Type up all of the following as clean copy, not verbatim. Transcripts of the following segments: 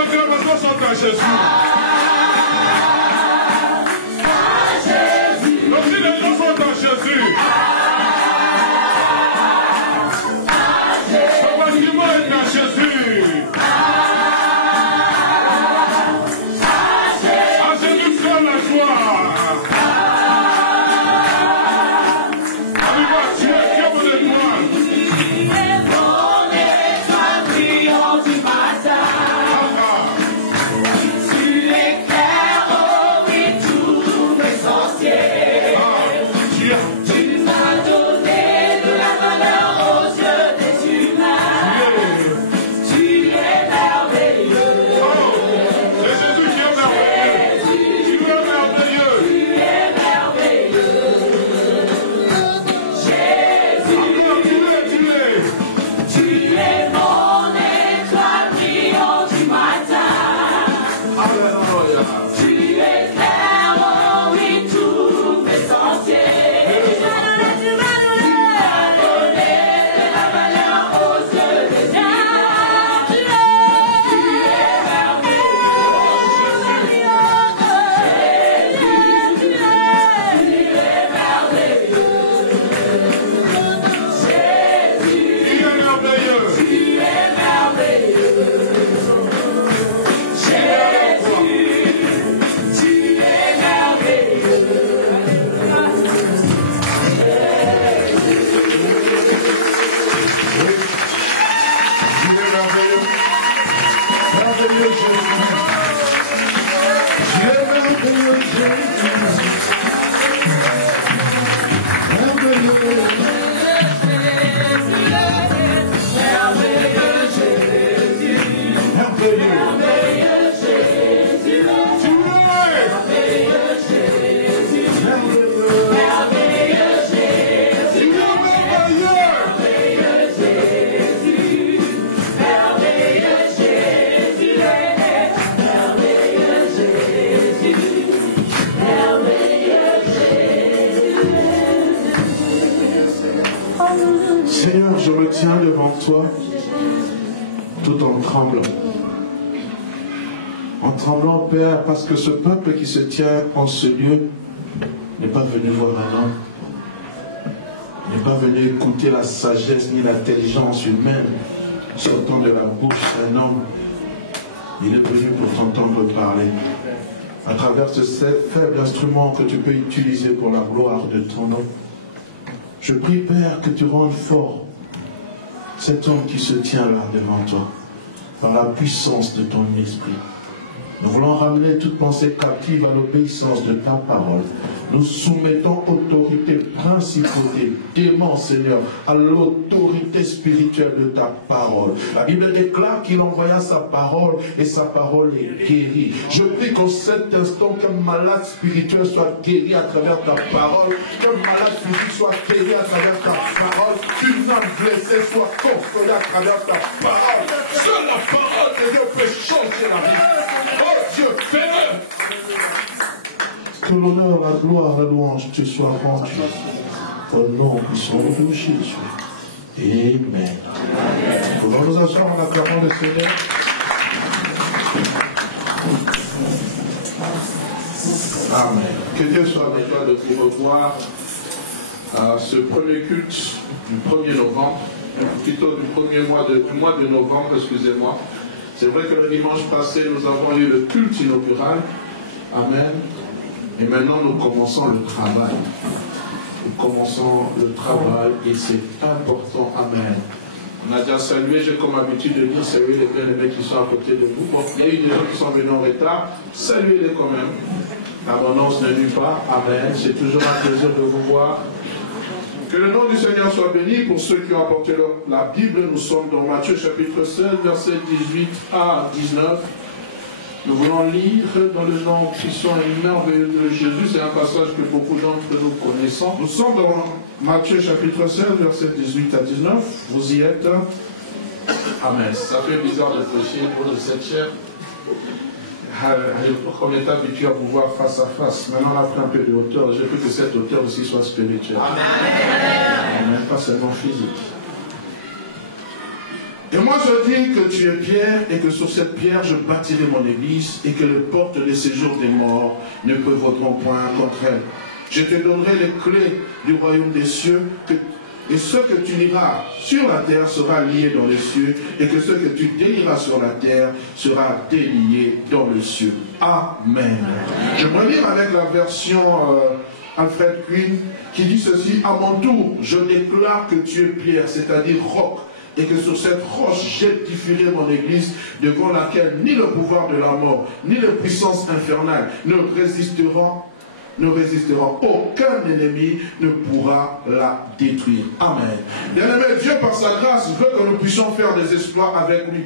acclamations sont à Jésus. Donc si les gens sont à Jésus, le bâtiment est à Jésus. À Jésus soit la joie. Arrive à Dieu, qui est mon étoile. Seigneur, je me tiens devant toi tout en tremblant. En tremblant, Père, parce que ce peuple qui se tient en ce lieu n'est pas venu voir un homme, n'est pas venu écouter la sagesse ni l'intelligence humaine sortant de la bouche d'un homme. Il est venu pour t'entendre parler. À travers ce faible instrument que tu peux utiliser pour la gloire de ton nom. Je prie, Père, que tu rendes fort cet homme qui se tient là devant toi, par la puissance de ton esprit. Nous voulons ramener toute pensée captive à l'obéissance de ta parole. Nous soumettons autorité, principauté, démon, Seigneur, à l'autorité spirituelle de ta parole. La Bible déclare qu'il envoya sa parole et sa parole est guérie. Je prie qu'en cet instant, qu'un malade spirituel soit guéri à travers ta parole, qu'un malade physique soit guéri à travers ta parole, qu'une âme blessée soit consolée à travers ta parole. Seule la parole de Dieu peut changer la vie. Oh Dieu, fais-le! Que l'honneur, la gloire, la louange te soient rendues au nom puissant de Jésus. Amen. Nous pouvons nous asseoir en acclamant le Seigneur. Amen. Que Dieu soit avec toi de vous revoir à ce premier culte du 1er novembre, plutôt du mois de novembre, excusez-moi. C'est vrai que le dimanche passé, nous avons eu le culte inaugural. Amen. Et maintenant, nous commençons le travail. Nous commençons le travail et c'est important. Amen. On a déjà salué, j'ai comme habitude de dire, saluez les bien-aimés qui sont à côté de vous. Bon, il y a eu des gens qui sont venus en retard, saluez-les quand même. L'abondance ne nuit pas. Amen. C'est toujours un plaisir de vous voir. Que le nom du Seigneur soit béni. Pour ceux qui ont apporté la Bible, nous sommes dans Matthieu chapitre 16, versets 18 à 19. Nous voulons lire dans le nom puissant et merveilleux de Jésus. C'est un passage que beaucoup d'entre nous connaissons. Nous sommes dans Matthieu chapitre 16, versets 18 à 19. Vous y êtes. Amen. Ça fait bizarre de prêcher pour le 7e. On est habitué à vous voir face à face. Maintenant, on a pris un peu de hauteur. Je veux que cette hauteur aussi soit spirituelle. Amen. Amen. Pas seulement physique. Et moi je dis que tu es pierre et que sur cette pierre je bâtirai mon église et que les portes des séjours des morts ne prévaudront point contre elle. Je te donnerai les clés du royaume des cieux et ce que tu liras sur la terre sera lié dans les cieux et que ce que tu délieras sur la terre sera délié dans les cieux. Amen. Je vais lire avec la version Alfred Quinn qui dit ceci: à mon tour je déclare que tu es pierre, c'est-à-dire roc, et que sur cette roche j'édifierai mon église devant laquelle ni le pouvoir de la mort, ni les puissances infernales ne résisteront. Aucun ennemi ne pourra la détruire. Amen. Bien-aimé, Dieu par sa grâce veut que nous puissions faire des exploits avec lui.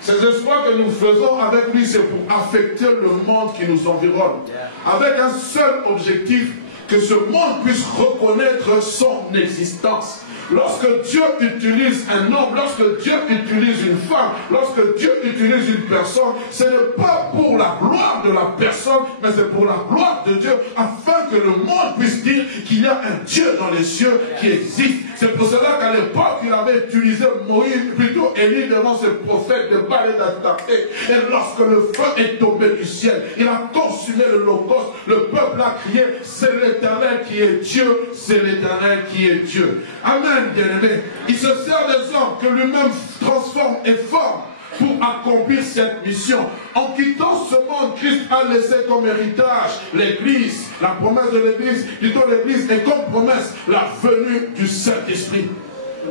Ces exploits que nous faisons avec lui, c'est pour affecter le monde qui nous environne. Avec un seul objectif, que ce monde puisse reconnaître son existence. Lorsque Dieu utilise un homme, lorsque Dieu utilise une femme, lorsque Dieu utilise une personne, ce n'est pas pour la gloire de la personne, mais c'est pour la gloire de Dieu, afin que le monde puisse dire qu'il y a un Dieu dans les cieux qui existe. C'est pour cela qu'à l'époque, il avait utilisé Moïse, plutôt Élie devant ses prophètes de Baal et d'Astarté. Et lorsque le feu est tombé du ciel, il a consumé l'Holocauste, le peuple a crié, c'est l'Éternel qui est Dieu, c'est l'Éternel qui est Dieu. Amen. Bien-aimé, il se sert des hommes que lui-même transforme et forme pour accomplir cette mission. En quittant ce monde, Christ a laissé comme héritage l'Église, la promesse de l'Église, plutôt l'Église, et comme promesse la venue du Saint-Esprit.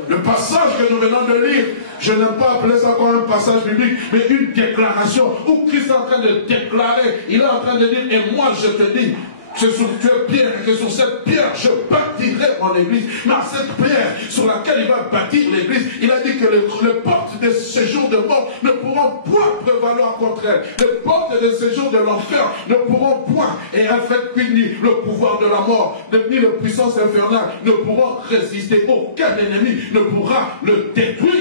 Le passage que nous venons de lire, je n'aime pas appeler ça comme un passage biblique, mais une déclaration où Christ est en train de déclarer, il est en train de dire, et moi je te dis, c'est sur pierre, et que sur cette pierre, je bâtirai mon église. Mais à cette pierre sur laquelle il va bâtir l'église, il a dit que les portes de séjour de mort ne pourront point prévaloir contre elle. Les portes de séjour de l'enfer ne pourront point. Et en fait, ni le pouvoir de la mort, ni la puissance infernale ne pourront résister. Aucun ennemi ne pourra le détruire.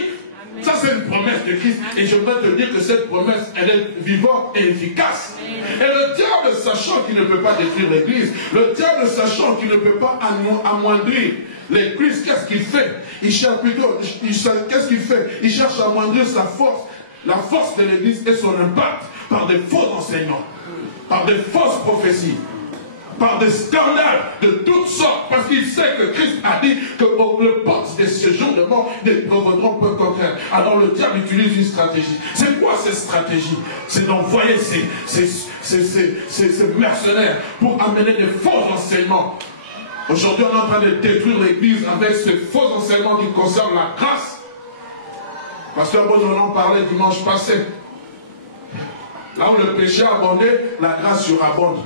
Ça, c'est une promesse de Christ. Et je voudrais te dire que cette promesse, elle est vivante et efficace. Et le diable, sachant qu'il ne peut pas détruire l'église, le diable, sachant qu'il ne peut pas amoindrir l'église, qu'est-ce qu'il fait? Il cherche plutôt, qu'est-ce qu'il fait? Il cherche à amoindrir sa force, la force de l'église et son impact par des faux enseignements, par des fausses prophéties, par des scandales de toutes sortes, parce qu'il sait que Christ a dit que le porte des séjours de mort ne prévaudront pas contre elle. Alors le diable utilise une stratégie. C'est quoi cette stratégie? C'est d'envoyer ces mercenaires pour amener des faux enseignements. Aujourd'hui, on est en train de détruire l'église avec ces faux enseignements qui concernent la grâce. Pasteur Bono en parlait dimanche passé. Là où le péché a abondé, la grâce surabonde.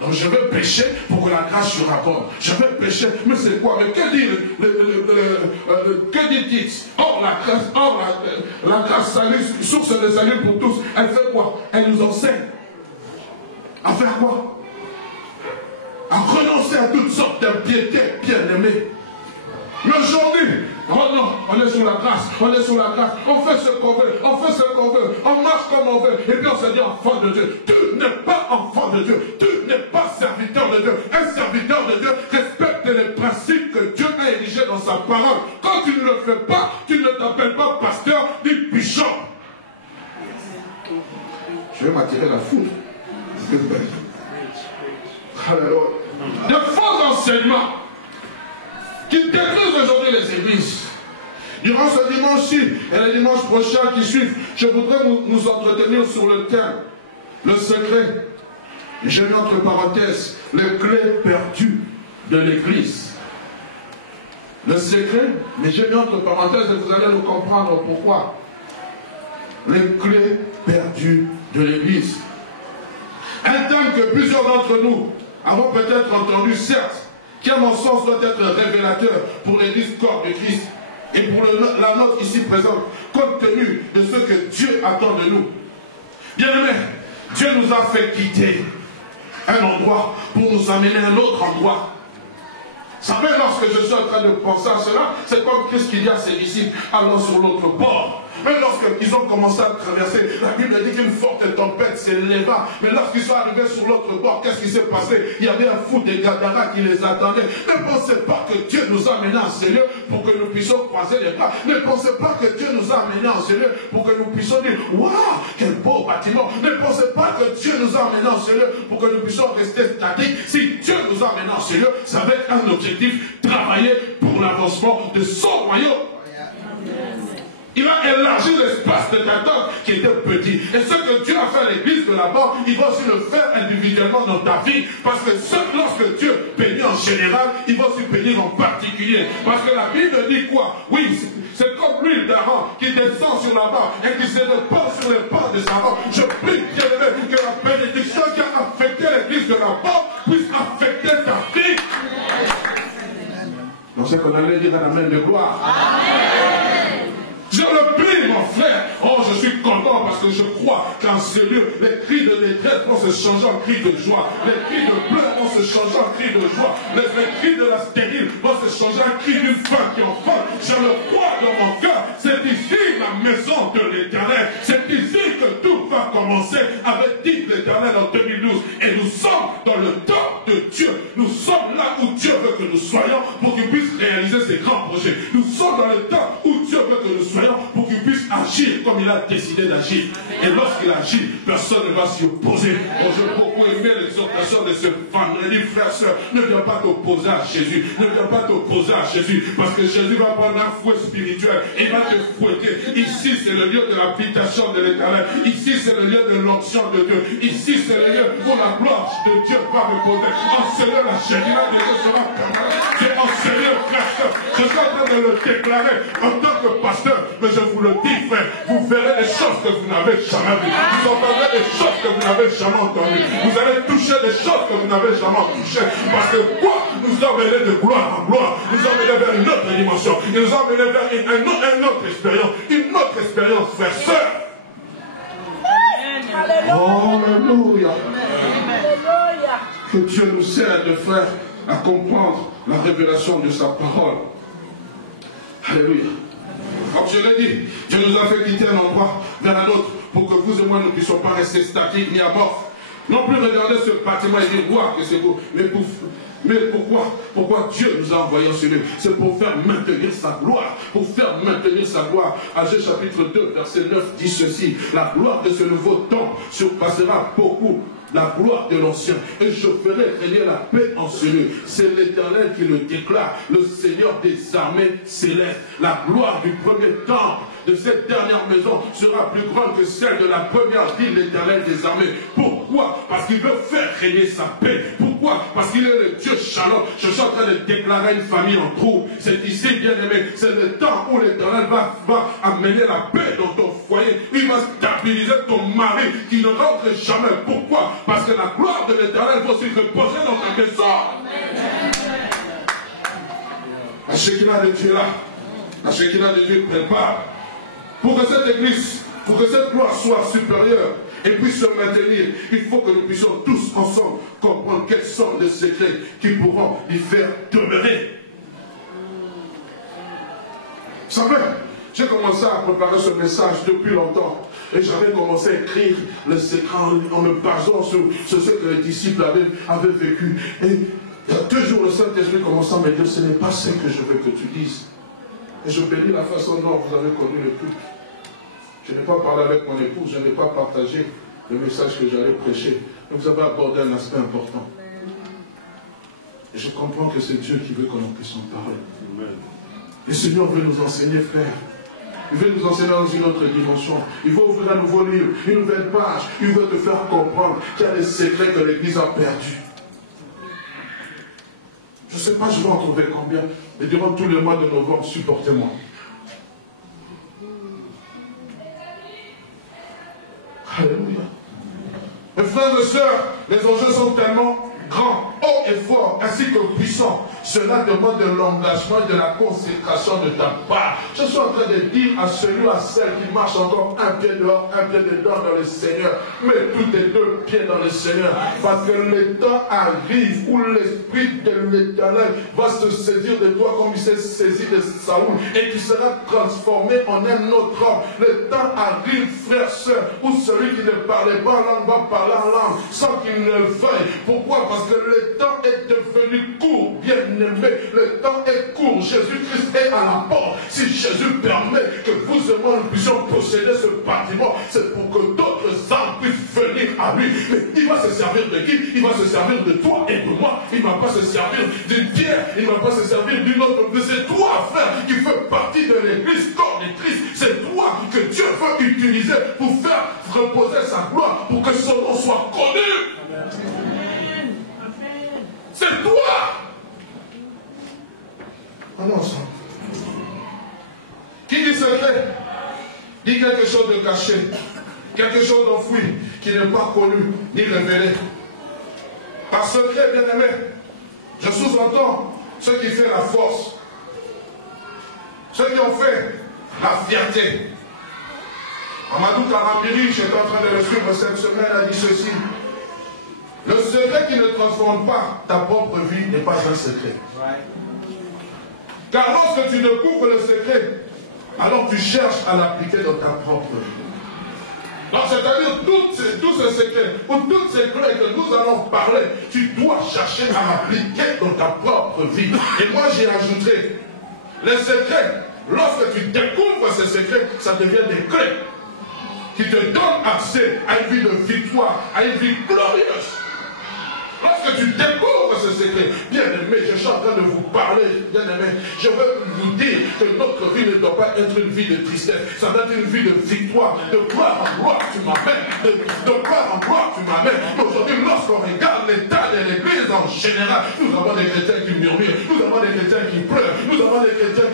Donc je veux pécher pour que la grâce surabonde. Je veux pécher, mais c'est quoi? Mais que dit que dit-il? Or la grâce salut, source de salut pour tous, elle fait quoi? Elle nous enseigne. À faire quoi? À renoncer à toutes sortes d'impiétés, bien-aimés. Mais aujourd'hui, oh non, on est sous la grâce, on est sous la grâce, on fait ce qu'on veut, on fait ce qu'on veut, on marche comme on veut, et puis on se dit enfant de Dieu. Tu n'es pas enfant de Dieu, tu n'es pas serviteur de Dieu. Un serviteur de Dieu respecte les principes que Dieu a érigés dans sa parole. Quand tu ne le fais pas, tu ne t'appelles pas pasteur ni bishop. Je vais m'attirer la foudre. De faux enseignements qui détruisent aujourd'hui les églises. Durant ce dimanche-ci et les dimanches prochains qui suivent, je voudrais nous entretenir sur le thème, le secret. J'ai mis entre parenthèses, les clés perdues de l'église. Le secret, mais j'ai mis entre parenthèses et vous allez nous comprendre pourquoi. Les clés perdues de l'église. Un thème que plusieurs d'entre nous avons peut-être entendu, certes, qui à mon sens doit être révélateur pour l'église corps de Christ et pour la nôtre ici présente, compte tenu de ce que Dieu attend de nous. Bien-aimés, Dieu nous a fait quitter un endroit pour nous amener à un autre endroit. Vous savez, lorsque je suis en train de penser à cela, c'est comme Christ qui dit à ses disciples, allons sur l'autre bord. Mais lorsqu'ils ont commencé à traverser, la Bible dit qu'une forte tempête s'éleva. Mais lorsqu'ils sont arrivés sur l'autre bord, qu'est-ce qui s'est passé? Il y avait un fou des Gadara qui les attendait. Ne pensez pas que Dieu nous a amenés en ce lieu pour que nous puissions croiser les bras. Ne pensez pas que Dieu nous a amenés en ce lieu pour que nous puissions dire waouh, quel beau bâtiment. Ne pensez pas que Dieu nous a amenés en ce lieu pour que nous puissions rester statiques. Si Dieu nous a amenés en ce lieu, ça va être un objectif, travailler pour l'avancement de son royaume. Il a élargi l'espace de ta tente qui était petit. Et ce que Dieu a fait à l'église de là-bas, il va aussi le faire individuellement dans ta vie. Parce que lorsque Dieu bénit en général, il va aussi bénir en particulier. Parce que la Bible dit quoi? Oui, c'est comme l'huile d'Aaron qui descend sur la barre et qui se répand sur les pas de sa robe. Je prie, bien aimé, que la bénédiction qui a affecté l'église de là-bas puisse affecter ta vie. Donc c'est qu'on allait dire un amen de gloire. Amen. Je le prie, mon frère. Oh, je suis content parce que je crois qu'en ce lieu, les cris de détresse vont se changer en cris de joie. Les cris de pleurs vont se changer en cris de joie. Les cris de la stérile vont se changer en cris d'une femme qui enfante. Je le crois dans mon cœur. C'est ici la maison de l'Éternel. C'est ici que tout va commencer, avec dit l'Éternel en 2012. Et nous sommes dans le temps de Dieu. Nous sommes là où Dieu veut que nous soyons pour qu'il puisse réaliser ses grands projets. Nous sommes dans le temps où Dieu veut que nous soyons pour qu'il puisse agir comme il a décidé d'agir. Et lorsqu'il agit, personne ne va s'y opposer. Oh, j'ai beaucoup aimé l'exhortation de ce vendredi, frère, soeur. Ne viens pas t'opposer à Jésus. Ne viens pas t'opposer à Jésus. Parce que Jésus va prendre un fouet spirituel. Il va te fouetter. Ici, c'est le lieu de l'habitation de l'Éternel. Ici, c'est le lieu de l'onction de Dieu. Ici, c'est le lieu où la gloire de Dieu va reposer. En ce lieu, la Jésus-là de Dieu sera permanente. C'est en ce lieu, frère, soeur. Je suis en train de le déclarer en tant que pasteur. Mais je vous le dis, frère, vous verrez des choses que vous n'avez jamais vues. Vous entendrez des choses que vous n'avez jamais entendues. Vous allez toucher des choses que vous n'avez jamais touchées. Parce que quoi? Nous sommes menés de gloire en gloire. Nous sommes menés vers une autre dimension. Il nous a menés vers une autre expérience. Une autre expérience, frère, sœur. Alléluia. Que Dieu nous aide, frère, à comprendre la révélation de sa parole. Alléluia. Comme je l'ai dit, Dieu nous a fait quitter un endroit vers un autre pour que vous et moi ne puissions pas rester statiques ni amorphes. Non plus regarder ce bâtiment et dire, voir que c'est beau. Mais pourquoi Dieu nous a envoyés en ce lieu? C'est pour faire maintenir sa gloire. Pour faire maintenir sa gloire. Agé chapitre 2, verset 9 dit ceci. La gloire de ce nouveau temple surpassera beaucoup la gloire de l'ancien. Et je ferai régner la paix en ce lieu. C'est l'Éternel qui le déclare. Le Seigneur des armées célestes. La gloire du premier temple de cette dernière maison sera plus grande que celle de la première, dit l'Éternel des armées. Pourquoi? Parce qu'il veut faire régner sa paix. Pourquoi? Parce qu'il est le Dieu Shalom. Je suis en train de déclarer une famille en trouble. C'est ici, bien aimé, c'est le temps où l'Éternel va amener la paix dans ton foyer. Il va stabiliser ton mari qui ne rentre jamais. Pourquoi? Parce que la gloire de l'Éternel va se reposer dans ta maison. La Shekinah de Dieu est là. La Shekinah de Dieu prépare. Pour que cette église, pour que cette gloire soit supérieure et puisse se maintenir, il faut que nous puissions tous ensemble comprendre quels sont les secrets qui pourront y faire demeurer. Vous savez, j'ai commencé à préparer ce message depuis longtemps. Et j'avais commencé à écrire le secret en me basant sur ce que les disciples avaient vécu. Et il y a 2 jours, le Saint-Esprit commençait à me dire, ce n'est pas ce que je veux que tu dises. Et je bénis la façon dont vous avez connu le culte. Je n'ai pas parlé avec mon épouse, je n'ai pas partagé le message que j'allais prêcher. Mais vous avez abordé un aspect important. Et je comprends que c'est Dieu qui veut que l'on puisse en parler. Le Seigneur veut nous enseigner, frère. Il veut nous enseigner dans une autre dimension. Il veut ouvrir un nouveau livre, une nouvelle page. Il veut te faire comprendre qu'il y a des secrets que l'Église a perdus. Je ne sais pas, je vais en trouver combien. Mais durant tous les mois de novembre, supportez-moi. Alléluia. Mes frères et sœurs, les enjeux sont tellement grands, hauts et est fort ainsi que puissant. Cela demande de l'engagement et de la consécration de ta part. Je suis en train de dire à celui, à celle qui marche encore un pied dehors, un pied dedans dans le Seigneur. Mets tous tes deux pieds dans le Seigneur. Parce que le temps arrive où l'Esprit de l'Éternel va se saisir de toi comme il s'est saisi de Saoul. Et tu seras transformé en un autre homme. Le temps arrive, frères, sœurs, où celui qui ne parlait pas en langue va parler en langue sans qu'il ne le veuille. Pourquoi? Parce que le temps est devenu court, bien aimé. Le temps est court. Jésus-Christ est à la porte. Si Jésus permet que vous et moi nous puissions posséder ce bâtiment, c'est pour que d'autres âmes puissent venir à lui. Mais il va se servir de qui? Il va se servir de toi et de moi. Il ne va pas se servir d'une pierre. Il ne va pas se servir d'une autre. Mais c'est toi, frère, qui fais partie de l'église corps de Christ. C'est toi que Dieu veut utiliser pour faire reposer sa gloire, pour que son nom soit connu. C'est toi. Allons ensemble. Qui dit secret? Dit quelque chose de caché, quelque chose d'enfoui, qui n'est pas connu, ni révélé. Par secret, bien aimé, je sous-entends ceux qui font la force, ceux qui ont fait la fierté. Amadou Karambiri, j'étais en train de le suivre cette semaine, a dit ceci. Le secret qui ne transforme pas ta propre vie n'est pas un secret. Car lorsque tu découvres le secret, alors tu cherches à l'appliquer dans ta propre vie. Donc c'est-à-dire tous ces secrets, ou toutes ces clés que nous allons parler, tu dois chercher à l'appliquer dans ta propre vie. Et moi j'y ajouterai, les secrets, lorsque tu découvres ces secrets, ça devient des clés qui te donnent accès à une vie de victoire, à une vie glorieuse. Lorsque tu découvres ce secret, bien aimé, je suis en train de vous parler, bien aimé, je veux vous dire que notre vie ne doit pas être une vie de tristesse, ça doit être une vie de victoire, de gloire en gloire tu m'amènes, de gloire en gloire tu m'amènes. Aujourd'hui, lorsqu'on regarde l'état de l'église en général, nous avons des chrétiens qui murmurent, nous avons des chrétiens qui pleurent, nous avons des chrétiens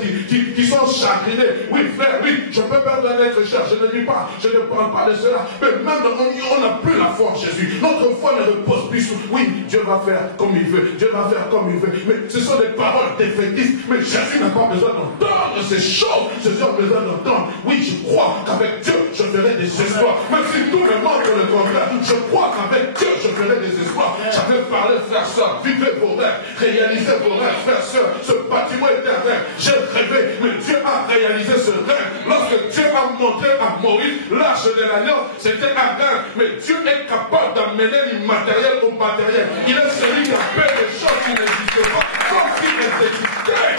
qui sont chagrinés. Oui frère, oui, je peux pas être cher, je ne dis pas, je ne parle pas de cela, mais même on n'a plus la foi en Jésus, notre foi ne repose plus sur, oui, Dieu va faire comme il veut, Dieu va faire comme il veut. Mais ce sont des paroles défaitistes. Mais Jésus n'a pas besoin d'entendre ces choses. Jésus a besoin d'entendre. Oui, je crois qu'avec Dieu, je ferai des espoirs. Même si tout me montre le contraire, je crois qu'avec Dieu, je ferai des espoirs. J'avais parlé, frères, sœurs, vivez vos rêves, réalisez vos rêves, frères, sœurs. Ce bâtiment est un rêve. J'ai rêvé, mais Dieu a réalisé ce rêve. Lorsque Dieu a montré à Moïse l'arche de l'alliance, c'était un rêve. Mais Dieu est capable d'amener l'immatériel au matériel. Il est celui qui appelle les choses qui n'existent pas comme si elles existaient.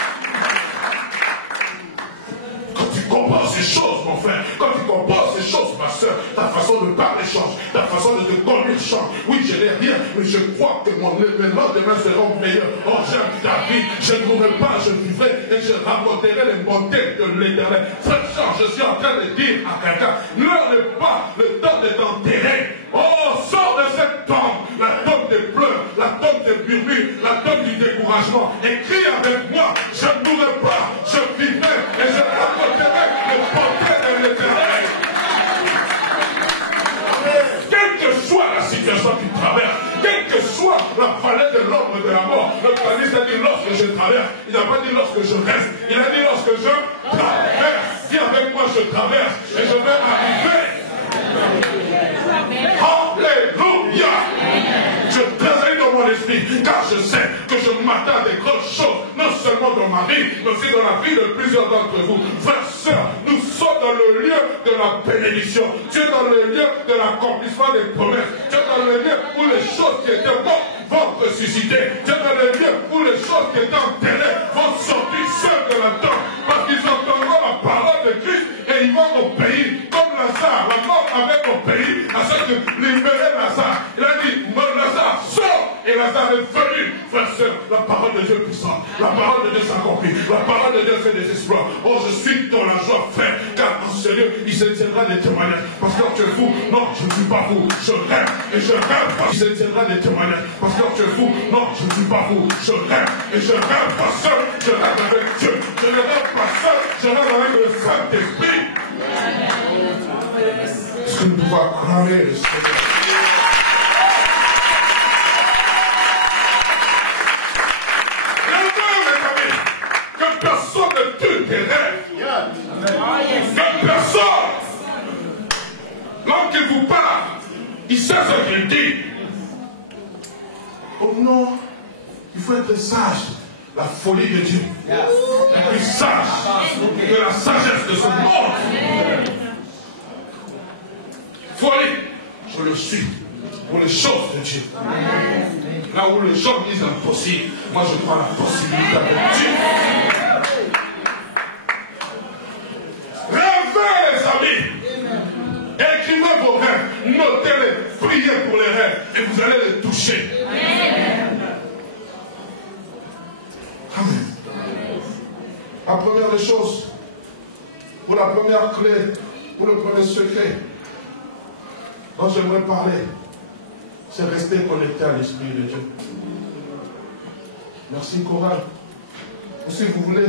Quand tu comprends ces choses, mon frère, quand tu comprends ces choses, ma soeur, ta façon de parler change, ta façon de te conduire change. Oui, je n'ai rien, mais je crois que mon lendemain sera meilleur. Oh, j'aime David, je ne mourrai pas, je vivrai et je raconterai les bontés de l'Éternel. Frère, je suis en train de dire à quelqu'un, l'heure n'est pas le temps de t'enterrer. Oh, sors de cette tombe, la tombe des pleurs, la tombe des murmures, la tombe du découragement. Et crie avec moi, je ne mourrai pas, je vivrai et je raconterai les bontés de l'Éternel. Quelle que soit la situation que tu traverses, quelle que soit la vallée de l'ombre de la mort, le psalmiste a dit lorsque je traverse, il n'a pas dit lorsque je reste, il a dit lorsque je traverse. Si avec moi je traverse et je vais arriver. Alléluia. Je travaille dans mon esprit car je sais que je m'attends à des grandes choses, non seulement dans ma vie, mais aussi dans la vie de plusieurs d'entre vous. Frères, sœurs, nous sommes dans le lieu de la bénédiction. Dieu est dans le lieu de l'accomplissement des promesses. Dieu est dans le lieu où les choses qui étaient mortes vont ressusciter. Dieu est dans le lieu où les choses qui étaient enterrées vont sortir seules de la tombe. Parce qu'ils entendront la parole de Christ et ils vont obéir. Comme Lazare, la mort avait obéi à ce que libérer Lazare. Il a dit, Lazare, sors. Et Lazare est venu. Frères, sœurs, la parole de Dieu est puissante. La parole de Dieu s'accomplit. La parole de Dieu fait des exploits. Oh, je suis dans la joie, frère. Car en ce lieu, il se tiendra des témoignages. Parce que tu es fou. Non, je ne suis pas fou. Je rêve. Et je rêve pas. Il se tiendra des témoignages. Parce que tu es fou. Non, je ne suis pas fou. Je rêve. Et je rêve pas seul. Je rêve avec Dieu. Je ne rêve pas seul. Je rêve avec le Saint-Esprit. Est-ce que nous pouvons acclamer le Seigneur? Il sait ce qu'il dit. Oh non, il faut être sage. La folie de Dieu est plus sage que la sagesse de ce monde. Folie, je le suis pour les choses de Dieu. Là où les gens disent impossible, moi je prends la possibilité de Dieu. Rêvez les amis. Écrivez vos rêves, notez-les, priez pour les rêves et vous allez les toucher. Amen. La première des choses, pour la première clé, pour le premier secret dont j'aimerais parler, c'est rester connecté à l'Esprit de Dieu. Merci Coral. Si vous voulez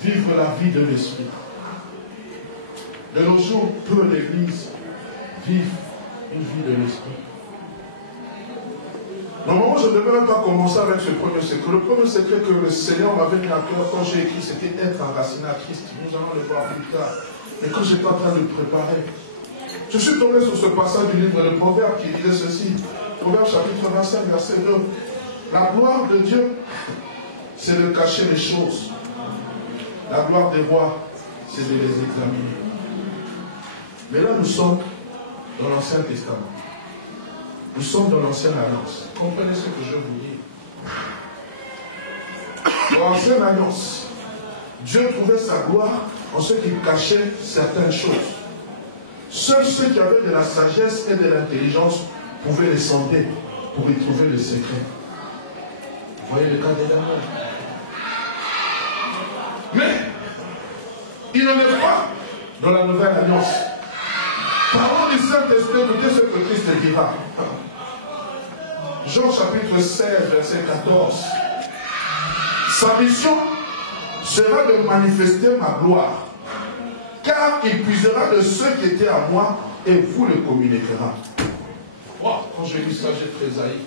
vivre la vie de l'Esprit, de nos jours, peu l'Église vivent une vie de l'Esprit. Normalement, je ne devais même pas commencer avec ce premier secret. Le premier secret que le Seigneur m'avait mis à cœur quand j'ai écrit, c'était être enraciné à Christ. Nous allons le voir plus tard. Mais quand j'étais en train de le préparer, je suis tombé sur ce passage du livre de Proverbes qui disait ceci. Proverbes chapitre 25, verset 2. La gloire de Dieu, c'est de cacher les choses. La gloire des rois, c'est de les examiner. Mais là, nous sommes dans l'Ancien Testament. Nous sommes dans l'Ancienne Alliance. Comprenez ce que je vous dis. Dans l'Ancienne Alliance, Dieu trouvait sa gloire en ce qu'il cachait certaines choses. Seuls ceux qui avaient de la sagesse et de l'intelligence pouvaient les sonder pour y trouver le secret. Vous voyez le cas des Daniel. Mais, il n'en est pas dans la Nouvelle Alliance. Parlons du Saint-Esprit, écoutez ce que Christ dira. Jean chapitre 16, verset 14. Sa mission sera de manifester ma gloire, car il puisera de ceux qui étaient à moi et vous le communiquera. Wow, quand je lis ça, j'ai tressailli.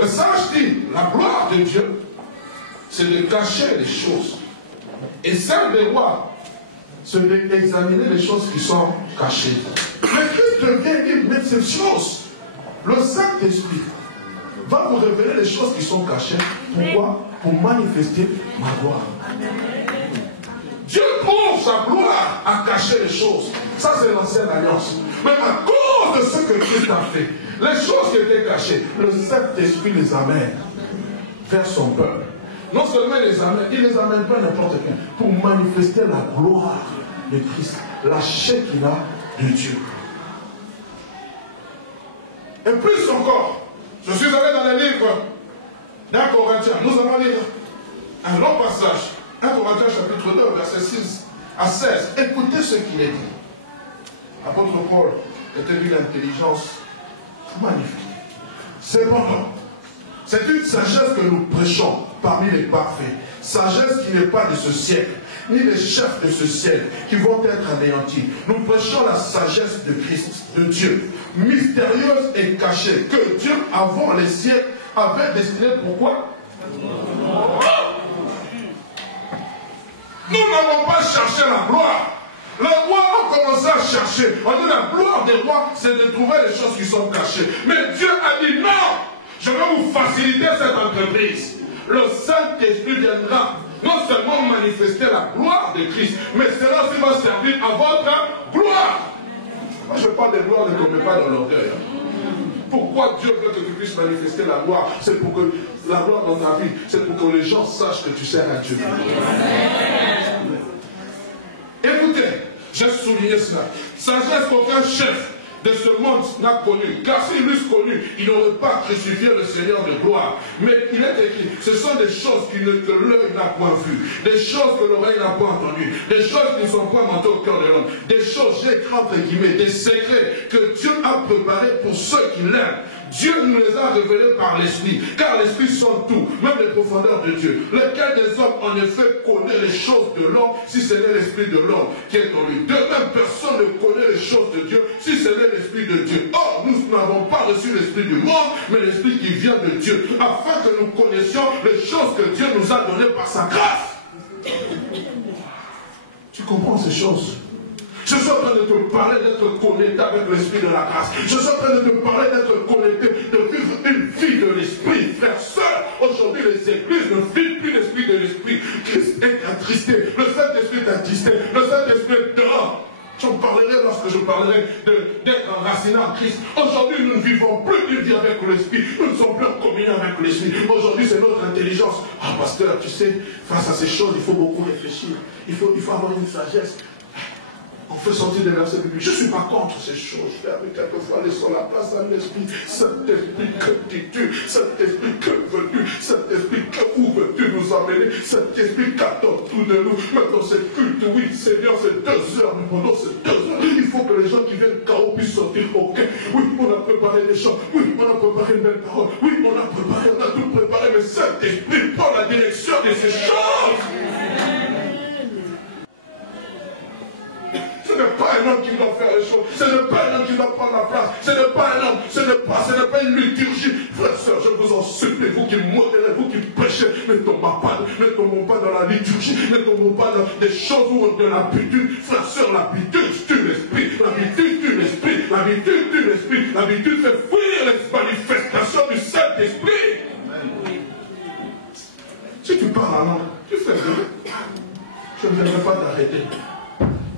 Le sage dit, la gloire de Dieu, c'est de cacher les choses. Et celle des rois, c'est d'examiner les choses qui sont cachées. Mais Christ vient dire, mais ces choses, le Saint-Esprit va vous révéler les choses qui sont cachées. Pourquoi? Pour manifester ma gloire. Dieu trouve sa gloire à cacher les choses. Ça, c'est l'Ancienne Alliance. Mais à cause de ce que Christ a fait, les choses qui étaient cachées, le Saint-Esprit les amène vers son peuple. Non seulement il les amène, il ne les amène pas n'importe qui, pour manifester la gloire de Christ, la Shekinah de Dieu. Et plus encore, je suis allé dans les livres d'un Corinthien. Nous allons lire un long passage. 1 Corinthiens chapitre 2, verset 6 à 16. Écoutez ce qu'il est dit. L'apôtre Paul était d'une intelligence magnifique. Cependant, c'est une sagesse que nous prêchons parmi les parfaits. Sagesse qui n'est pas de ce siècle, ni les chefs de ce siècle qui vont être anéantis. Nous prêchons la sagesse de Christ, de Dieu, mystérieuse et cachée, que Dieu, avant les siècles, avait destinée pourquoi? Nous n'avons pas cherché la gloire. Les rois ont commencé à chercher. On dit la gloire des rois, c'est de trouver les choses qui sont cachées. Mais Dieu a dit non, je vais vous faciliter cette entreprise. Le Saint-Esprit viendra non seulement manifester la gloire de Christ, mais cela aussi va servir à votre gloire. Moi je parle de gloire, ne tombez pas dans l'orgueil. Pourquoi Dieu veut que tu puisses manifester la gloire? C'est pour que la gloire dans ta vie, c'est pour que les gens sachent que tu sers à Dieu. Écoutez, j'ai souligné cela. Sagesse qu'aucun chef de ce monde n'a connu. Car s'il l'eût connu, il n'aurait pas crucifié le Seigneur de gloire. Mais il est écrit, ce sont des choses que l'œil n'a point vues, des choses que l'oreille n'a point entendues, des choses qui ne sont point montées au cœur de l'homme, des choses, j'écris entre guillemets, des secrets que Dieu a préparés pour ceux qui l'aiment. Dieu nous les a révélés par l'Esprit, car l'Esprit sent tout, même les profondeurs de Dieu. Lequel des hommes, en effet, connaît les choses de l'homme, si ce n'est l'Esprit de l'homme qui est en lui. De même, personne ne connaît les choses de Dieu, si ce n'est l'Esprit de Dieu. Or, nous n'avons pas reçu l'Esprit du monde, mais l'Esprit qui vient de Dieu, afin que nous connaissions les choses que Dieu nous a données par sa grâce. Tu comprends ces choses? Je suis en train de te parler d'être connecté avec l'esprit de la grâce. Je suis en train de te parler d'être connecté, de vivre une vie de l'esprit. Frère, sœur, aujourd'hui les églises ne vivent plus l'esprit de l'esprit. Christ est attristé. Le Saint-Esprit est attristé. Le Saint-Esprit est dehors. J'en parlerai lorsque je parlerai d'être enraciné en Christ. Aujourd'hui, nous ne vivons plus une vie avec l'esprit. Nous ne sommes plus en communion avec l'esprit. Aujourd'hui, c'est notre intelligence. Ah, pasteur, tu sais, face à ces choses, il faut beaucoup réfléchir. Il faut avoir une sagesse. On fait sortir des versets bibliques. Je ne suis pas contre ces choses, frère, mais quelquefois laissons la place à l'esprit. Saint-Esprit, que dis-tu? Saint-Esprit, que veux-tu? Saint-Esprit, où veux-tu nous emmener? Saint-Esprit, qu'attends-tu de nous? Maintenant, c'est culte, oui, Seigneur, c'est 2 heures, mais pendant ces 2 heures, il faut que les gens qui viennent KO puissent sortir. Ok, oui, on a préparé des chants, oui, on a préparé une belle parole, oui, on a tout préparé, mais Saint-Esprit prend la direction de ces choses. Ce n'est pas un homme qui doit faire les choses. Ce n'est pas un homme qui doit prendre la place. Ce n'est pas un homme. Ce n'est pas une liturgie. Frères, sœurs, je vous en supplie, vous qui modérez, vous qui prêchez, ne tombons pas dans la liturgie, ne tombons pas dans des choses où on de l'habitude. Frères, sœurs, l'habitude tue l'esprit. L'habitude tue l'esprit. L'habitude tue l'esprit. L'habitude fait fuir les manifestations du Saint-Esprit. Si tu parles en langue, tu fais bien. Je ne viendrai pas t'arrêter.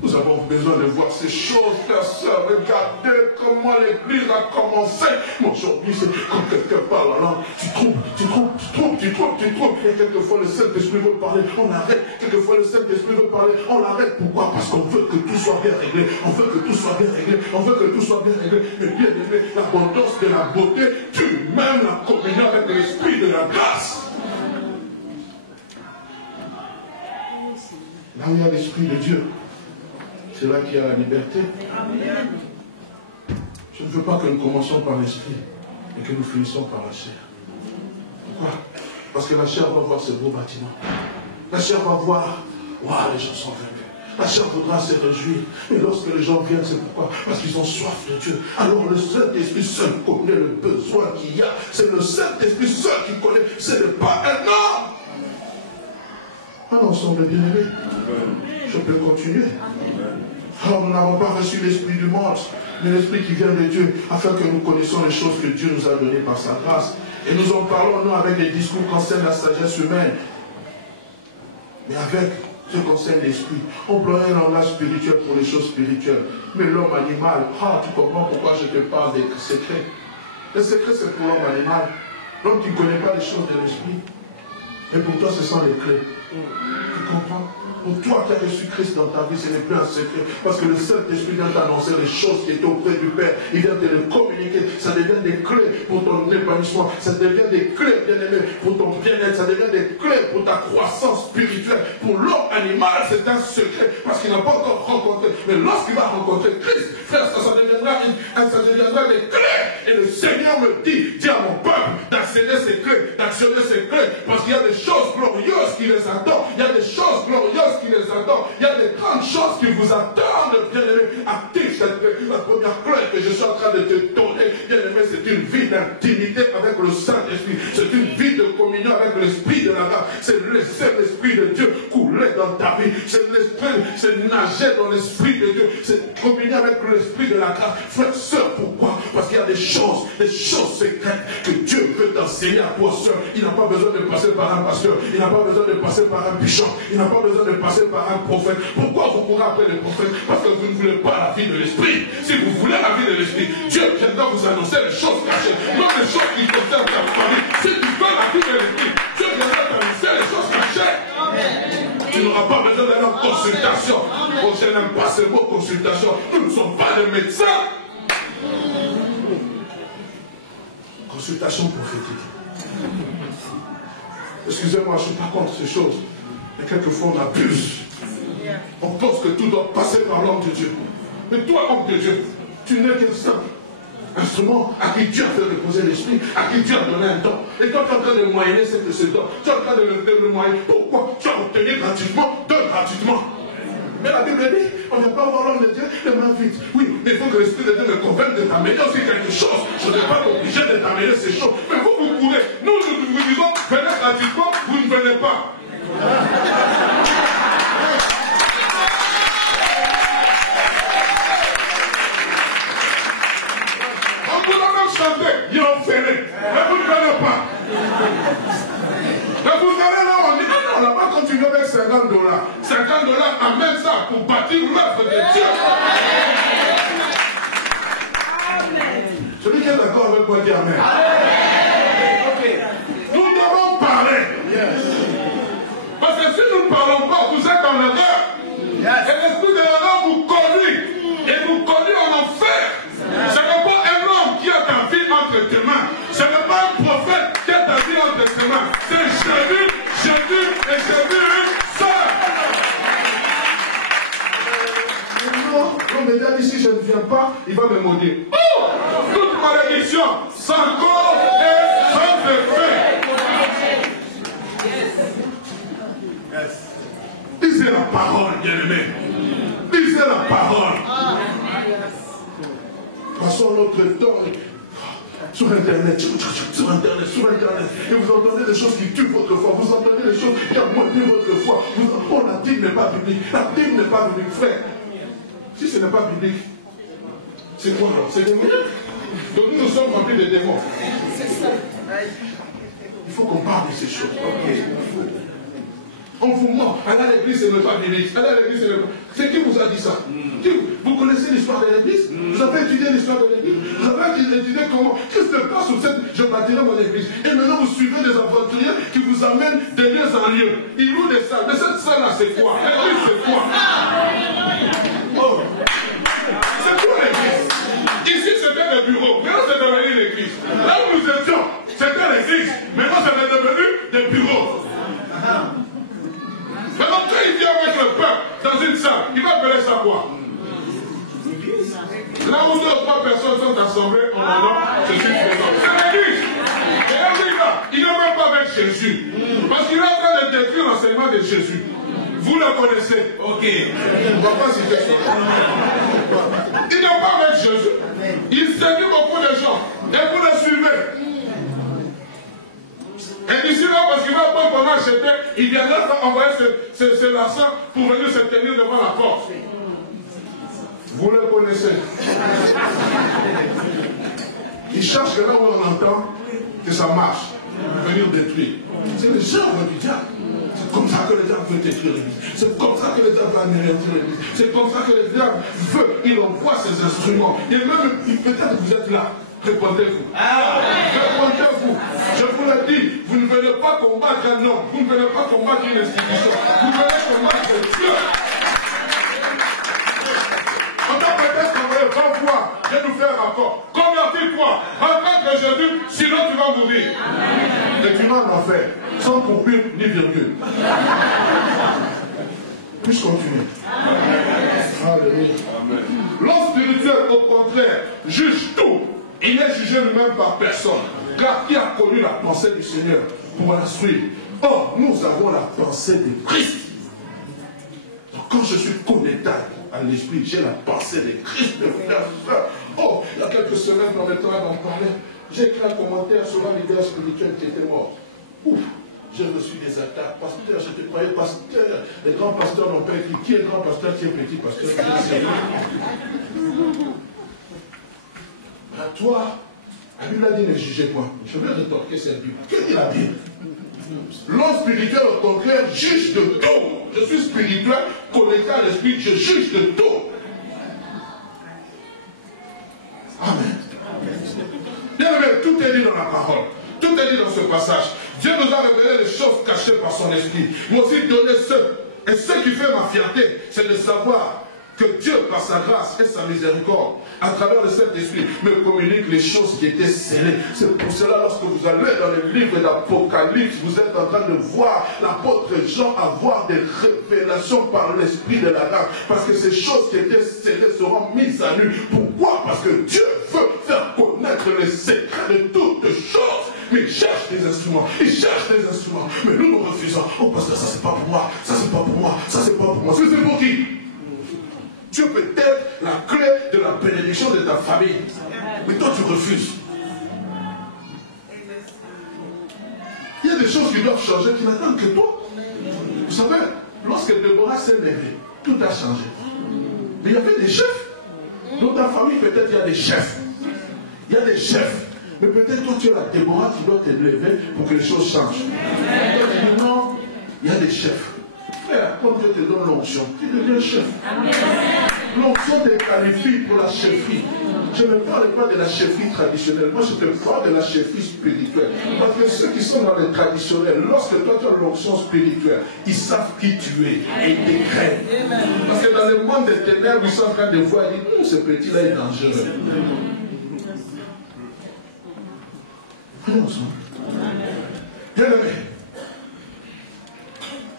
Nous avons besoin de voir ces choses, frères, sœurs. Regardez comment l'Église a commencé. Mais aujourd'hui, c'est quand quelqu'un parle en langue, tu trompes. Et quelquefois, le Saint-Esprit veut parler, on arrête. Quelquefois, le Saint-Esprit veut parler, on l'arrête. Pourquoi? Parce qu'on veut que tout soit bien réglé. On veut que tout soit bien réglé. On veut que tout soit bien réglé. Mais bien aimé, l'abondance de la beauté tue même la communion avec l'Esprit de la grâce. Là où il y a l'Esprit de Dieu, c'est là qu'il y a la liberté. Amen. Je ne veux pas que nous commencions par l'esprit et que nous finissions par la chair. Pourquoi? Parce que la chair va voir ce beau bâtiment. La chair va voir, waouh, les gens sont venus. La chair voudra se réjouir. Mais lorsque les gens viennent, c'est pourquoi? Parce qu'ils ont soif de Dieu. Alors le Saint-Esprit seul connaît le besoin qu'il y a. C'est le Saint-Esprit seul qui connaît. Ce n'est pas un homme. Alors, ensemble, bien aimés, je peux continuer. Alors, nous n'avons pas reçu l'esprit du monde, mais l'esprit qui vient de Dieu, afin que nous connaissions les choses que Dieu nous a données par sa grâce. Et nous en parlons, non avec des discours qui concernent la sagesse humaine, mais avec ce qui concerne l'esprit. On emploie un langage spirituel pour les choses spirituelles. Mais l'homme animal, tu comprends pourquoi je te parle des secrets. Les secrets, c'est pour l'homme animal. L'homme qui ne connaît pas les choses de l'esprit. Et pour toi, ce sont les clés. Tu comprends? Pour toi qui as reçu Christ dans ta vie, ce n'est plus un secret. Parce que le Saint-Esprit vient t'annoncer les choses qui étaient auprès du Père. Il vient te les communiquer. Ça devient des clés pour ton épanouissement. Ça devient des clés, bien aimé, pour ton bien-être. Ça devient des clés pour ta croissance spirituelle. Pour l'homme animal, c'est un secret. Parce qu'il n'a pas encore rencontré. Mais lorsqu'il va rencontrer Christ, frère, ça deviendra des clés. Et le Seigneur me dit à mon peuple d'accéder ces clés, d'actionner ces clés. Parce qu'il y a des choses glorieuses qui les attendent. Il y a des choses glorieuses qui les attendent. Il y a des grandes choses qui vous attendent, bien-aimé. Active cette clé. La première clé que je suis en train de te donner, bien-aimé, c'est une vie d'intimité avec le Saint-Esprit. C'est une vie de communion avec l'Esprit de la grâce. C'est laisser l'Esprit de Dieu couler dans ta vie. C'est l'Esprit, c'est nager dans l'Esprit de Dieu. C'est communier avec l'Esprit de la grâce. Frère, sœur, pourquoi? Parce qu'il y a des choses secrètes que Dieu veut t'enseigner à toi seul. Il n'a pas besoin de passer par un pasteur. Il n'a pas besoin de passer par un bishop. Il n'a pas besoin de passer par un prophète. Pourquoi vous courez après les prophètes? Parce que vous ne voulez pas la vie de l'esprit. Si vous voulez la vie de l'esprit, Dieu viendra vous annoncer les choses cachées, non les choses qui concernent ta famille. Si tu veux la vie de l'esprit, Dieu viendra t'annoncer les choses cachées. Tu n'auras pas besoin d'aller en consultation. Oh, je n'aime pas ce mot consultation. Nous ne sommes pas des médecins. Consultation prophétique. Excusez-moi, je ne suis pas contre ces choses. Mais quelquefois on abuse. On pense que tout doit passer par l'homme de Dieu. Mais toi, homme de Dieu, tu n'es qu'un simple instrument à qui Dieu a fait reposer l'esprit, à qui Dieu a donné un don. Et toi, tu es en train de moyenner ce don. Tu es en train de le moyenner. Pourquoi? Tu as obtenu gratuitement, donne gratuitement. Mais la Bible dit, on ne vient pas voir l'homme de Dieu les mains vides. Oui, mais il faut que l'Esprit de Dieu me convainque de t'amener aussi quelque chose. Je n'ai pas obligé de t'amener ces choses. Mais vous courez. Nous vous disons, venez gratuitement, vous ne venez pas. il est enfermé. Mais vous ne connaissez pas. Mais vous allez là, on dit, ah non, là-bas, quand tu viens avec $50, $50, amène ça pour bâtir l'œuvre de Dieu. Celui qui est d'accord avec moi dit Amen. Nous devons parler. Parce que si nous ne parlons pas, vous êtes en erreur. Et l'esprit de l'erreur vous conduit. Et vous conduit en enfer. Ce n'est pas un homme qui a ta vie entre tes mains. Ce n'est pas un prophète qui a ta vie entre tes mains. C'est Jésus et Jésus seul. Non, comme il a dit, si je ne viens pas, il va me maudire. Oh! Toute malédiction, sans cause et sans effet. Lisez la parole, bien-aimé. Lisez la parole. Passons notre temps sur Internet, et vous entendez des choses qui tuent votre foi, vous entendez des choses qui amoindrissent votre foi. Oh, la Bible n'est pas biblique. La Bible n'est pas biblique, frère. Si ce n'est pas biblique, c'est quoi alors? C'est des miracles. Donc nous sommes remplis de démons. Il faut qu'on parle de ces choses. On vous ment. Aller à l'église, ce n'est pas biblique. Aller à l'église, ce n'est pas... C'est qui vous a dit ça? Vous connaissez l'histoire de l'église? Vous avez étudié l'histoire de l'église? Vous avez étudié comment? Qu'est-ce qui se passe sur cette... Je bâtirai mon église. Et maintenant, vous suivez des aventuriers qui vous amènent de lieu en lieu. Ils louent des salles. Mais cette salle-là, c'est quoi? L'église, c'est quoi? Oh. C'est quoi l'église? Ici, c'était des bureaux. Maintenant, c'est devenu l'église. Là où nous étions, c'était l'église. Maintenant, c'est devenu des bureaux. Maintenant, quand il vient avec le peuple dans une salle, il va appeler ça quoi? Là où 2 ou 3 personnes sont assemblées en nom, je suis présent. C'est l'église. Et là où il ne va même pas avec Jésus. Parce qu'il est en train de détruire l'enseignement de Jésus. Vous le connaissez. Ok. On ne va pas citer ça. Il n'est pas avec Jésus. Il séduit beaucoup de gens. Et vous le suivez. Et d'ici là, parce qu'il va pas qu'on a acheté, il viendra envoyer ce larcin pour venir se tenir devant la porte. Vous le connaissez. Il cherche que là où on entend que ça marche, venir détruire. C'est les gens du diable. C'est comme ça que le diable veut détruire l'église. C'est comme ça que le diable va anéantir l'église. C'est comme ça que le diable veut. Il envoie ses instruments. Et même, peut-être que vous êtes là. Répondez-vous. Répondez-vous. Je vous l'ai dit, vous ne venez pas combattre un homme, vous ne venez pas combattre une institution, vous venez combattre Dieu. On a peut-être envoyé 20 fois, je vais nous faire un rapport. Convertis-toi, rencontre Jésus, sinon tu vas mourir. Et tu vas en enfer, sans coupure ni virgule. Puis-je continuer? Alléluia. L'homme spirituel, au contraire, juge tout. Il n'est jugé lui-même par personne, car qui a connu la pensée du Seigneur pour la suivre. Or, nous avons la pensée de Christ. Donc, quand je suis connecté à l'esprit, j'ai la pensée de Christ, mes frères et sœurs. Oh, il y a quelques semaines, dans le temps d'en parler, j'ai écrit un commentaire sur un leader spirituel qui était mort. Ouf, j'ai reçu des attaques. Pasteur, je te croyais pasteur. Les grands pasteurs n'ont pas écrit. Qui est grand pasteur, qui est petit pasteur? À toi, la Bible a dit ne jugez point. Je vais rétorquer cette Bible. Qu'est-ce qu'il a dit? L'homme spirituel, au contraire, juge de tout. Je suis spirituel, connecté à l'esprit, je juge de tout. Amen. Bien aimé, tout est dit dans la parole. Tout est dit dans ce passage. Dieu nous a révélé les choses cachées par son esprit. Mais aussi donné ce. Et ce qui fait ma fierté, c'est de savoir que Dieu, par sa grâce et sa miséricorde, à travers le Saint-Esprit, me communique les choses qui étaient scellées. C'est pour cela, lorsque vous allez dans le livre d'Apocalypse, vous êtes en train de voir l'apôtre Jean avoir des révélations par l'Esprit de la grâce. Parce que ces choses qui étaient scellées seront mises à nu. Pourquoi? Parce que Dieu veut faire connaître les secrets de toutes choses. Mais il cherche des instruments. Il cherche des instruments. Mais nous, nous refusons. Oh, pasteur, ça c'est pas pour moi. Ça c'est pas pour moi. Ça c'est pas pour moi. C'est pour qui? Dieu peut être la clé de la bénédiction de ta famille. Mais toi, tu refuses. Il y a des choses qui doivent changer, qui n'attendent que toi. Vous savez, lorsque Déborah s'est levée, tout a changé. Mais il y avait des chefs. Dans ta famille, peut-être, il y a des chefs. Il y a des chefs. Mais peut-être toi, tu es la Déborah qui doit te lever pour que les choses changent. Et toi, tu dis non, il y a des chefs. Frère, quand Dieu te donne l'onction, tu deviens chef. L'onction te qualifie pour la chefferie. Je ne parle pas de la chefferie traditionnelle. Moi, je te parle de la chefferie spirituelle. Parce que ceux qui sont dans les traditionnels, lorsque toi tu as l'onction spirituelle, ils savent qui tu es et ils te craignent. Parce que dans le monde des ténèbres, ils sont en train de voir et dire, ce petit-là est dangereux. Prenons ensemble. Bien aimé.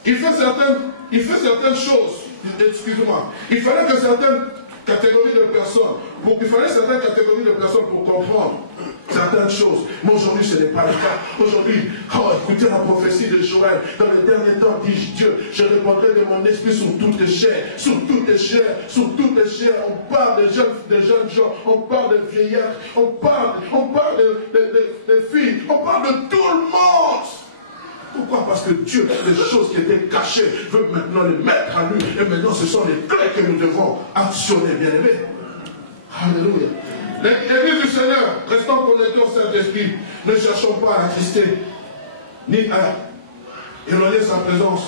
Il fait certaines choses. Excuse-moi. Il fallait que certaines catégories de personnes, il fallait certaines catégories de personnes pour comprendre certaines choses. Mais aujourd'hui, ce n'est pas le cas. Aujourd'hui, écoutez la prophétie de Joël. Dans les derniers temps, dit Dieu, je répandrai de mon esprit sur toutes les chairs, sur toutes les chairs, sur toutes les chairs. On parle de jeunes gens, on parle de vieillards, on parle de filles, on parle de tout le monde. Pourquoi? Parce que Dieu, les choses qui étaient cachées, veut maintenant les mettre à nous. Et maintenant, ce sont les clés que nous devons actionner, bien aimés. Alléluia. L'Église du Seigneur, restons connectés au Saint-Esprit. Ne cherchons pas à attrister, ni à éloigner sa présence.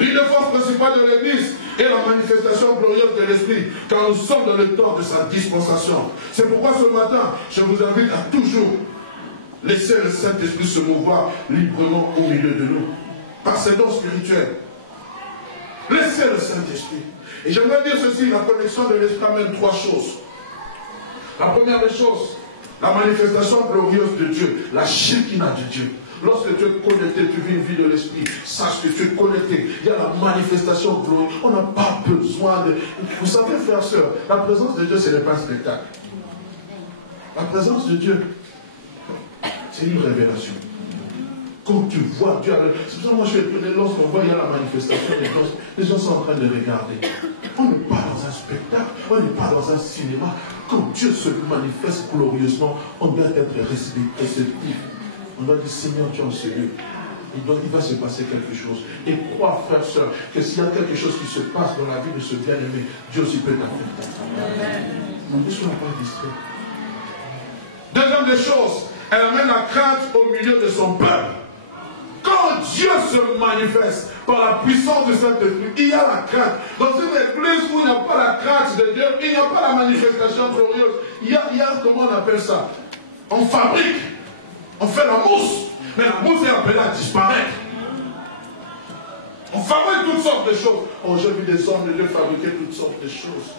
Une des forces principales de l'Église est la manifestation glorieuse de l'Esprit, car nous sommes dans le temps de sa dispensation. C'est pourquoi ce matin, je vous invite à toujours laissez le Saint-Esprit se mouvoir librement au milieu de nous, par ses dons spirituels. Laissez le Saint-Esprit. Et j'aimerais dire ceci, la connexion de l'Esprit amène trois choses. La première des choses, la manifestation glorieuse de Dieu, la Shekinah de Dieu. Lorsque tu es connecté, tu vis une vie de l'Esprit, sache que tu es connecté. Il y a la manifestation glorieuse. On n'a pas besoin de... Vous savez, frères et sœurs, la présence de Dieu, ce n'est pas un spectacle. La présence de Dieu, c'est une révélation. Quand tu vois Dieu, c'est pour ça que moi je suis étonné lorsqu'on voit il y a la manifestation des choses, les gens sont en train de regarder. On n'est pas dans un spectacle, on n'est pas dans un cinéma. Quand Dieu se manifeste glorieusement, on doit être réceptif. On doit dire Seigneur, tu es en ce lieu. Il va se passer quelque chose. Et crois, frère, soeur, que s'il y a quelque chose qui se passe dans la vie de ce bien-aimé, Dieu aussi peut t'affecter. On ne soit pas distrait. Deuxième des choses, elle amène la crainte au milieu de son peuple. Quand Dieu se manifeste par la puissance du Saint-Esprit, il y a la crainte. Dans une église où il n'y a pas la crainte de Dieu, il n'y a pas la manifestation glorieuse. Il y a comment on appelle ça? On fabrique, on fait la mousse, mais la mousse est appelée à disparaître. On fabrique toutes sortes de choses. Oh, j'ai vu des hommes de Dieu fabriquer toutes sortes de choses.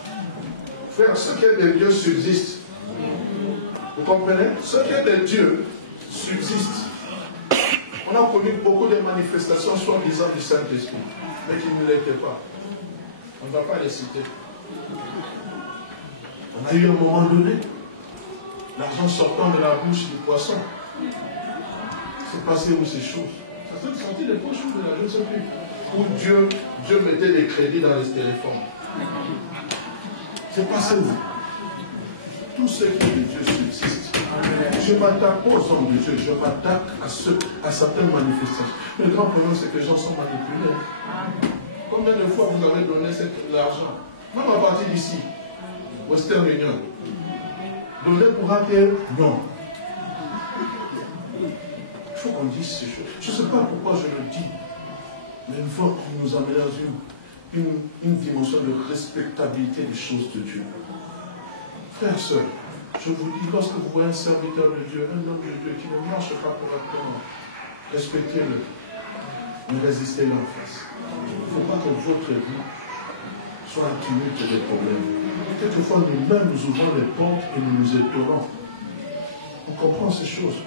Frère, ce qui est de Dieu subsiste. Vous comprenez? Ce qui est de Dieu subsiste. On a connu beaucoup de manifestations soi-disant du Saint-Esprit, mais qui ne l'étaient pas. On ne va pas les citer. On a eu un moment donné, l'argent sortant de la bouche du poisson. C'est passé où ces choses? Ça s'est senti les poches de la je ne sais plus. Où Dieu mettait des crédits dans les téléphones. C'est passé où? Tout ce qui est de Dieu subsiste. Je ne m'attaque pas aux hommes de Dieu, je m'attaque à certaines manifestations. Le grand problème, c'est que les gens sont manipulés. Combien de fois vous avez donné l'argent? Même à partir d'ici, Western Union. Donner pour acquérir? Non. Il faut qu'on dise ces choses. Je ne sais pas pourquoi je le dis, mais il faut qu'on nous amène dans une dimension de respectabilité des choses de Dieu. Frères, sœurs, je vous dis, lorsque vous voyez un serviteur de Dieu, un homme de Dieu qui ne marche pas correctement, respectez-le, ne résistez-le en face. Il ne faut pas que votre vie soit un tumulte des problèmes. Quelquefois, nous-mêmes, nous ouvrons les portes et nous nous étonnons. On comprend ces choses.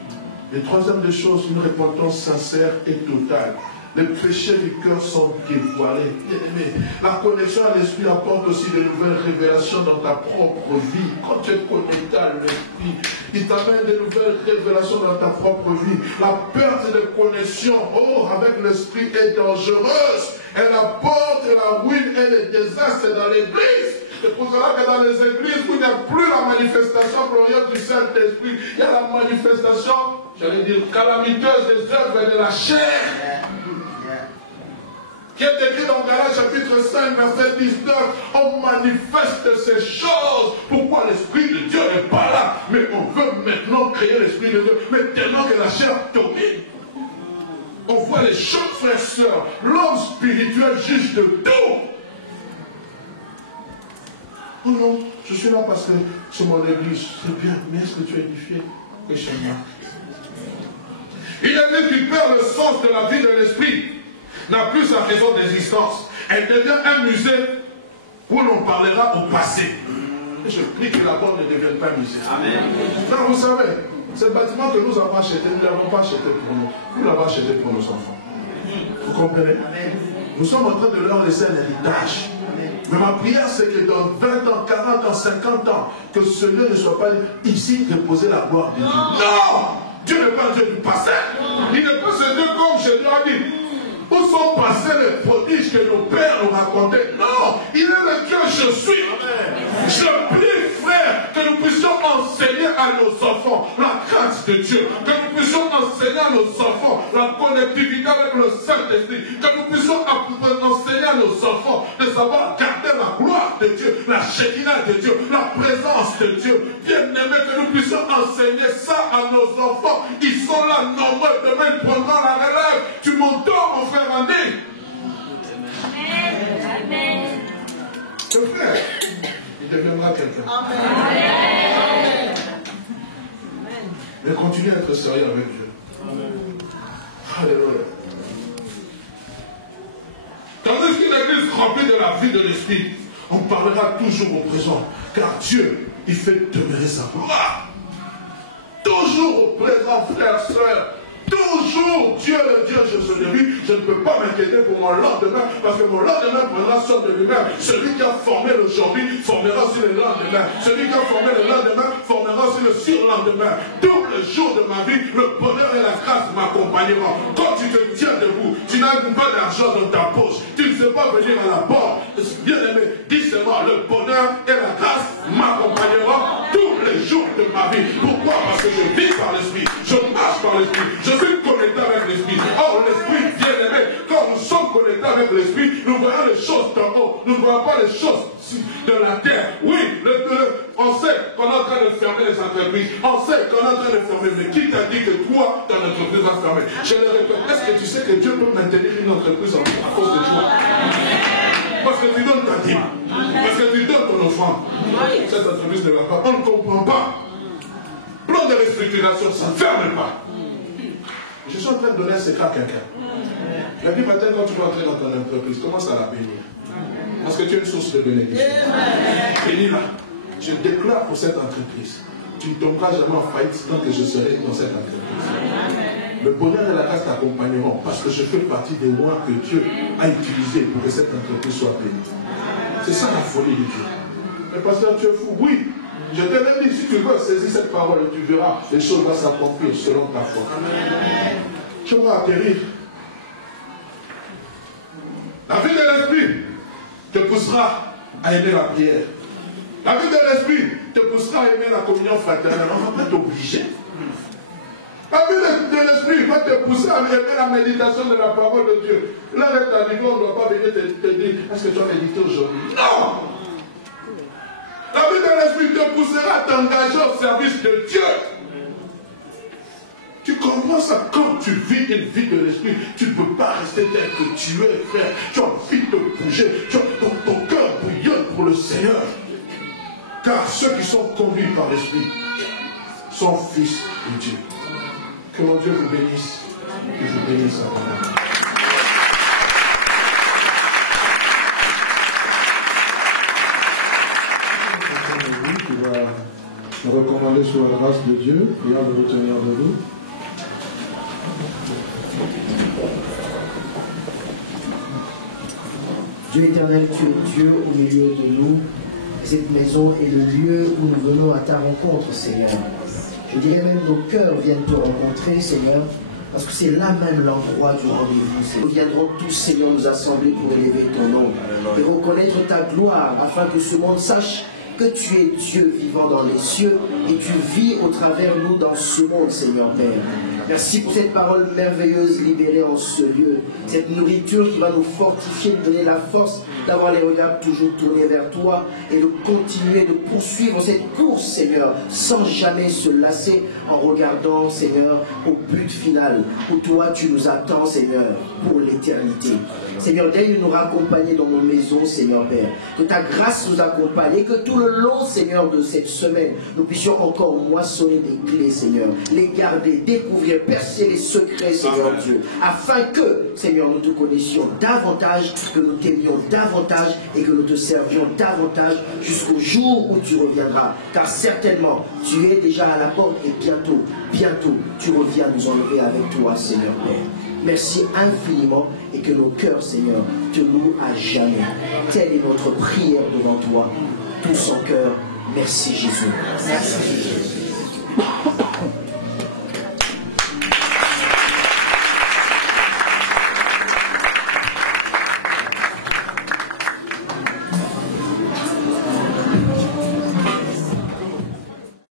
Et troisième des choses, une repentance sincère et totale. Les péchés du cœur sont dévoilés. Bien-aimé, la connexion à l'esprit apporte aussi de nouvelles révélations dans ta propre vie. Quand tu es connecté à l'esprit, il t'amène de nouvelles révélations dans ta propre vie. La perte de connexion avec l'esprit est dangereuse. Elle apporte la ruine et le désastre dans l'église. C'est pour cela que dans les églises où il n'y a plus la manifestation glorieuse du Saint-Esprit, il y a la manifestation, j'allais dire, calamiteuse des œuvres de la chair. Qui est écrit dans Galates chapitre 5, verset 19, on manifeste ces choses. Pourquoi l'Esprit de Dieu n'est pas là? Mais on veut maintenant créé l'Esprit de Dieu, mais tellement que la chair domine. On voit les choses, frères et sœurs. L'homme spirituel juge de tout. Oh non, je suis là parce que c'est mon église. C'est bien, mais est-ce que tu es édifié? Et chez moi. Une église qui perd le sens de la vie de l'esprit n'a plus sa raison d'existence. Elle devient un musée où l'on parlera au passé. Et je prie que la porte ne devienne pas un musée. Amen. Non, vous savez, ce bâtiment que nous avons acheté, nous ne l'avons pas acheté pour nous. Nous l'avons acheté pour nos enfants. Vous comprenez? Amen. Nous sommes en train de leur laisser un héritage. Mais ma prière, c'est que dans 20 ans, 40 ans, 50 ans, que ce lieu ne soit pas ici reposer la gloire de Dieu. Non! Dieu n'est pas un Dieu du passé. Il n'est pas ce Dieu comme je dois dire. Où sont passés les prodiges que nos pères nous racontaient? Non, il est le Dieu je suis. Je prie, frère, que nous puissions enseigner à nos enfants la grâce de Dieu, que nous puissions enseigner à nos enfants la connectivité avec le Saint-Esprit, que nous puissions enseigner à nos enfants de savoir garder la gloire de Dieu, la Shekinah de Dieu, la présence de Dieu. Bien-aimé, que nous puissions enseigner ça à nos enfants. Ils sont là nombreux, demain ils prendront la relève. Tu m'entends, mon frère André? Amen. Ce frère, il deviendra quelqu'un. Amen. Mais continue à être sérieux avec Dieu. Amen. Alléluia. Tandis qu'une église remplie de la vie de l'esprit, on parlera toujours au présent. Car Dieu, il fait demeurer sa gloire. Toujours au présent, frères, sœurs. Toujours Dieu le Dieu, je suis lui, je ne peux pas m'inquiéter pour mon lendemain, parce que mon lendemain prendra soin de lui-même. Celui qui a formé l'aujourd'hui formera aussi le lendemain. Celui qui a formé le lendemain formera aussi le surlendemain. Tous les jours de ma vie, le bonheur et la grâce m'accompagneront. Quand tu te tiens debout, tu n'as pas d'argent dans ta poche, tu ne sais pas venir à la porte. Bien aimé, dis seulement, le bonheur et la grâce m'accompagneront tous les jours de ma vie. Pourquoi? Parce que je vis par l'esprit, je marche par l'esprit, je suis connecté avec l'esprit. Or, l'esprit bien aimé, quand nous sommes connectés avec l'esprit, nous voyons les choses d'en haut, nous ne voyons pas les choses de la terre. Oui, on sait qu'on est en train de fermer les entreprises, on sait qu'on est en train de fermer, mais qui t'a dit que toi, ton entreprise va fermer? Je le répète, est-ce que tu sais que Dieu peut maintenir une entreprise à cause de toi? Parce que tu donnes ta dîme, parce que tu donnes ton offrande. Cette entreprise ne va pas, on ne comprend pas. Plan de restructuration, ça ne ferme pas. Je suis en train de donner un secret à quelqu'un. La vie matin, quand tu vas entrer dans ton entreprise, commence à la bénir. Parce que tu es une source de bénédiction. Bénis-la. Je déclare pour cette entreprise. Tu ne tomberas jamais en faillite tant que je serai dans cette entreprise. Le bonheur et la grâce t'accompagneront parce que je fais partie des moyens que Dieu a utilisés pour que cette entreprise soit bénie. C'est ça la folie de Dieu. Mais pasteur, tu es fou. Oui. Je t'ai même dit, si tu veux saisir cette parole, tu verras, les choses vont s'accomplir selon ta foi. Amen. Tu vas atterrir. La vie de l'esprit te poussera à aimer la prière. La vie de l'esprit te poussera à aimer la communion fraternelle. On va pas t'obliger. La vie de l'esprit va te pousser à aimer la méditation de la parole de Dieu. Là, avec ta vie, on ne doit pas venir te dire, est-ce que tu as médité aujourd'hui? Non! La vie de l'esprit te poussera à t'engager au service de Dieu. Tu comprends ça? Quand tu vis une vie de l'esprit, tu ne peux pas rester tel que tu es, frère. Tu as envie de bouger. Ton cœur bouillonne pour le Seigneur. Car ceux qui sont conduits par l'esprit sont fils de Dieu. Que mon Dieu vous bénisse. Que vous bénisse à vous. Nous recommander sur la grâce de Dieu, prions de vous tenir debout. Dieu éternel, tu es Dieu au milieu de nous. Cette maison est le lieu où nous venons à ta rencontre, Seigneur. Je dirais même nos cœurs viennent te rencontrer, Seigneur, parce que c'est là même l'endroit du rendez-vous. Nous viendrons tous, Seigneur, nous assembler pour élever ton nom et reconnaître ta gloire, afin que ce monde sache que tu es Dieu vivant dans les cieux et tu vis au travers nous dans ce monde, Seigneur Père. Merci pour cette parole merveilleuse libérée en ce lieu. Cette nourriture qui va nous fortifier, nous donner la force d'avoir les regards toujours tournés vers toi et de continuer de poursuivre cette course, Seigneur, sans jamais se lasser en regardant, Seigneur, au but final où toi tu nous attends, Seigneur, pour l'éternité. Seigneur, daigne nous raccompagner dans nos maisons, Seigneur Père. Que ta grâce nous accompagne et que tout le long, Seigneur, de cette semaine, nous puissions encore moissonner des clés, Seigneur, les garder, découvrir, percer les secrets, Seigneur Dieu, afin que, Seigneur, nous te connaissions davantage, que nous t'aimions davantage et que nous te servions davantage jusqu'au jour où tu reviendras. Car certainement, tu es déjà à la porte et bientôt, tu reviens nous enlever avec toi, Seigneur Père. Merci infiniment et que nos cœurs, Seigneur, te louent à jamais. Telle est notre prière devant toi. Tous en cœur. Merci Jésus. Merci Jésus.